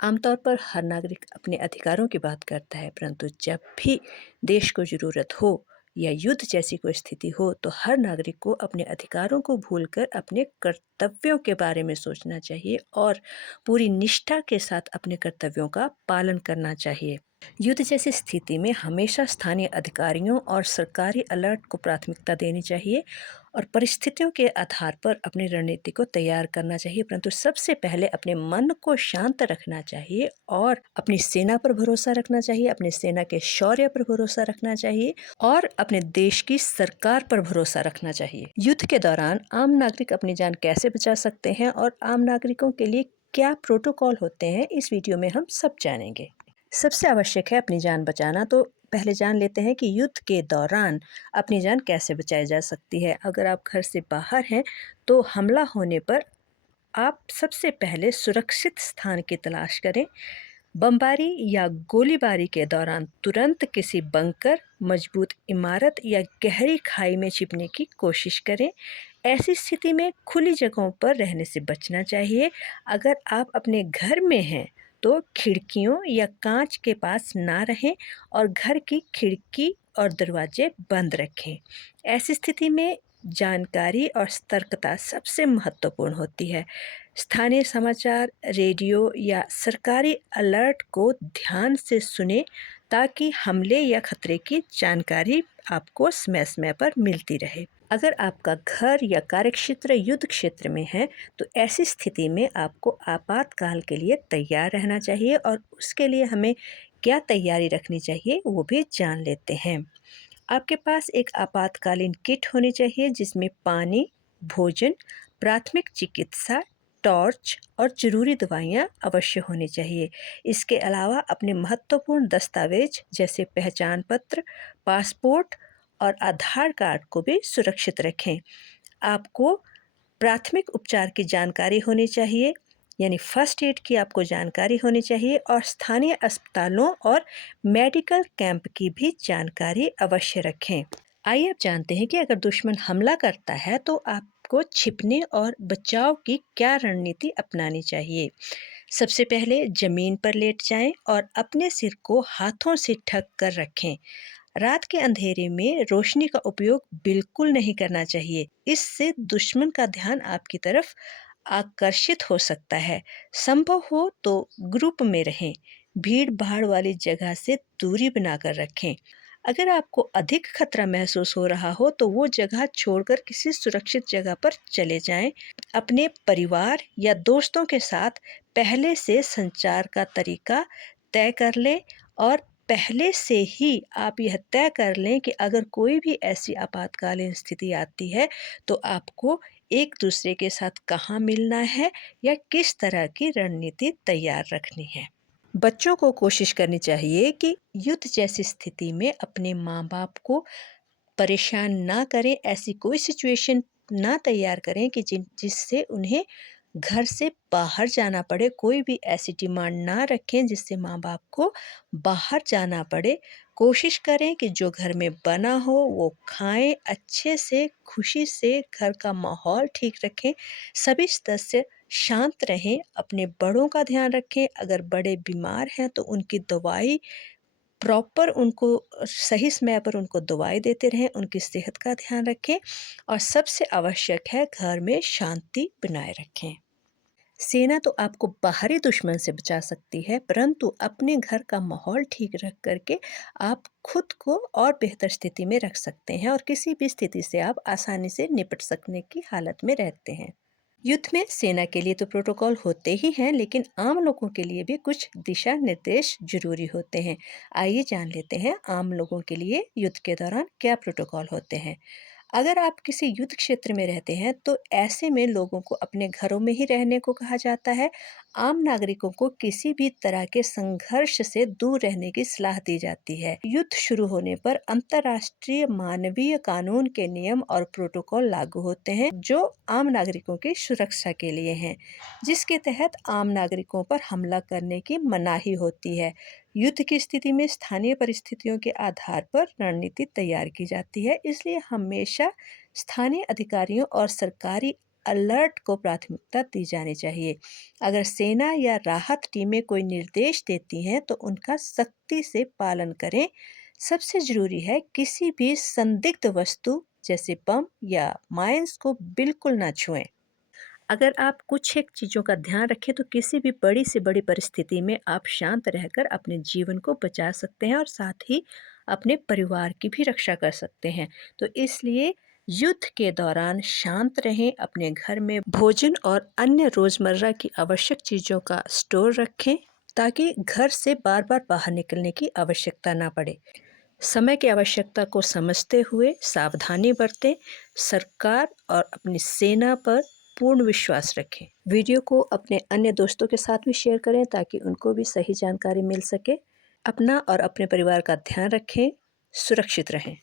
आमतौर पर हर नागरिक अपने अधिकारों की बात करता है, परंतु जब भी देश को ज़रूरत हो या युद्ध जैसी कोई स्थिति हो, तो हर नागरिक को अपने अधिकारों को भूलकर अपने कर्तव्यों के बारे में सोचना चाहिए और पूरी निष्ठा के साथ अपने कर्तव्यों का पालन करना चाहिए। युद्ध जैसी स्थिति में हमेशा स्थानीय अधिकारियों और सरकारी अलर्ट को प्राथमिकता देनी चाहिए और परिस्थितियों के आधार पर अपनी रणनीति को तैयार करना चाहिए, परंतु सबसे पहले अपने मन को शांत रखना चाहिए और अपनी सेना पर भरोसा रखना चाहिए, अपनी सेना के शौर्य पर भरोसा रखना चाहिए और अपने देश की सरकार पर भरोसा रखना चाहिए। युद्ध के दौरान आम नागरिक अपनी जान कैसे बचा सकते हैं और आम नागरिकों के लिए क्या प्रोटोकॉल होते हैं, इस वीडियो में हम सब जानेंगे। सबसे आवश्यक है अपनी जान बचाना, तो पहले जान लेते हैं कि युद्ध के दौरान अपनी जान कैसे बचाई जा सकती है। अगर आप घर से बाहर हैं, तो हमला होने पर आप सबसे पहले सुरक्षित स्थान की तलाश करें। बमबारी या गोलीबारी के दौरान तुरंत किसी बंकर, मजबूत इमारत या गहरी खाई में छिपने की कोशिश करें। ऐसी स्थिति में खुली जगहों पर रहने से बचना चाहिए। अगर आप अपने घर में हैं, तो खिड़कियों या कांच के पास ना रहें और घर की खिड़की और दरवाजे बंद रखें। ऐसी स्थिति में जानकारी और सतर्कता सबसे महत्वपूर्ण होती है। स्थानीय समाचार, रेडियो या सरकारी अलर्ट को ध्यान से सुनें ताकि हमले या खतरे की जानकारी आपको समय-समय पर मिलती रहे। अगर आपका घर या कार्यक्षेत्र युद्ध क्षेत्र में है, तो ऐसी स्थिति में आपको आपातकाल के लिए तैयार रहना चाहिए और उसके लिए हमें क्या तैयारी रखनी चाहिए, वो भी जान लेते हैं। आपके पास एक आपातकालीन किट होनी चाहिए जिसमें पानी, भोजन, प्राथमिक चिकित्सा, टॉर्च और ज़रूरी दवाइयाँ अवश्य होनी चाहिए। इसके अलावा अपने महत्वपूर्ण दस्तावेज जैसे पहचान पत्र, पासपोर्ट और आधार कार्ड को भी सुरक्षित रखें। आपको प्राथमिक उपचार की जानकारी होनी चाहिए, यानी फर्स्ट एड की आपको जानकारी होनी चाहिए और स्थानीय अस्पतालों और मेडिकल कैंप की भी जानकारी अवश्य रखें। आइए अब जानते हैं कि अगर दुश्मन हमला करता है, तो आपको छिपने और बचाव की क्या रणनीति अपनानी चाहिए। सबसे पहले ज़मीन पर लेट जाएं और अपने सिर को हाथों से ढक कर रखें। रात के अंधेरे में रोशनी का उपयोग बिल्कुल नहीं करना चाहिए। इससे दुश्मन का ध्यान आपकी तरफ आकर्षित हो सकता है। संभव हो तो ग्रुप में रहें। भीड़-भाड़ वाली जगह से दूरी बनाकर रखें। अगर आपको अधिक खतरा महसूस हो रहा हो, तो वो जगह छोड़कर किसी सुरक्षित जगह पर चले जाएं। अपने परिवार या दोस्तों के साथ पहले से संचार का तरीका तय कर लें और पहले से ही आप यह तय कर लें कि अगर कोई भी ऐसी आपातकालीन स्थिति आती है, तो आपको एक दूसरे के साथ कहाँ मिलना है या किस तरह की रणनीति तैयार रखनी है। बच्चों को कोशिश करनी चाहिए कि युद्ध जैसी स्थिति में अपने माँ-बाप को परेशान ना करें, ऐसी कोई सिचुएशन ना तैयार करें कि जिससे उन्हें घर से बाहर जाना पड़े। कोई भी ऐसी डिमांड ना रखें जिससे माँ-बाप को बाहर जाना पड़े। कोशिश करें कि जो घर में बना हो वो खाएँ, अच्छे से, खुशी से घर का माहौल ठीक रखें। सभी सदस्य शांत रहें, अपने बड़ों का ध्यान रखें। अगर बड़े बीमार हैं तो उनकी दवाई प्रॉपर उनको सही समय पर उनको दवाई देते रहें, उनकी सेहत का ध्यान रखें और सबसे आवश्यक है घर में शांति बनाए रखें। सेना तो आपको बाहरी दुश्मन से बचा सकती है, परंतु अपने घर का माहौल ठीक रख करके आप खुद को और बेहतर स्थिति में रख सकते हैं और किसी भी स्थिति से आप आसानी से निपट सकने की हालत में रहते हैं। युद्ध में सेना के लिए तो प्रोटोकॉल होते ही हैं, लेकिन आम लोगों के लिए भी कुछ दिशा निर्देश जरूरी होते हैं। आइए जान लेते हैं आम लोगों के लिए युद्ध के दौरान क्या प्रोटोकॉल होते हैं। अगर आप किसी युद्ध क्षेत्र में रहते हैं, तो ऐसे में लोगों को अपने घरों में ही रहने को कहा जाता है। आम नागरिकों को किसी भी तरह के संघर्ष से दूर रहने की सलाह दी जाती है। युद्ध शुरू होने पर अंतर्राष्ट्रीय मानवीय कानून के नियम और प्रोटोकॉल लागू होते हैं, जो आम नागरिकों की सुरक्षा के लिए हैं, जिसके तहत आम नागरिकों पर हमला करने की मनाही होती है। युद्ध की स्थिति में स्थानीय परिस्थितियों के आधार पर रणनीति तैयार की जाती है, इसलिए हमेशा स्थानीय अधिकारियों और सरकारी अलर्ट को प्राथमिकता दी जानी चाहिए। अगर सेना या राहत टीमें कोई निर्देश देती हैं तो उनका सख्ती से पालन करें। सबसे ज़रूरी है किसी भी संदिग्ध वस्तु जैसे बम या माइंस को बिल्कुल ना छुएं। अगर आप कुछ एक चीज़ों का ध्यान रखें तो किसी भी बड़ी से बड़ी परिस्थिति में आप शांत रहकर अपने जीवन को बचा सकते हैं और साथ ही अपने परिवार की भी रक्षा कर सकते हैं। तो इसलिए युद्ध के दौरान शांत रहें, अपने घर में भोजन और अन्य रोज़मर्रा की आवश्यक चीज़ों का स्टोर रखें ताकि घर से बार बार बाहर निकलने की आवश्यकता ना पड़े। समय की आवश्यकता को समझते हुए सावधानी बरतें। सरकार और अपनी सेना पर पूर्ण विश्वास रखें। वीडियो को अपने अन्य दोस्तों के साथ भी शेयर करें ताकि उनको भी सही जानकारी मिल सके। अपना और अपने परिवार का ध्यान रखें। सुरक्षित रहें।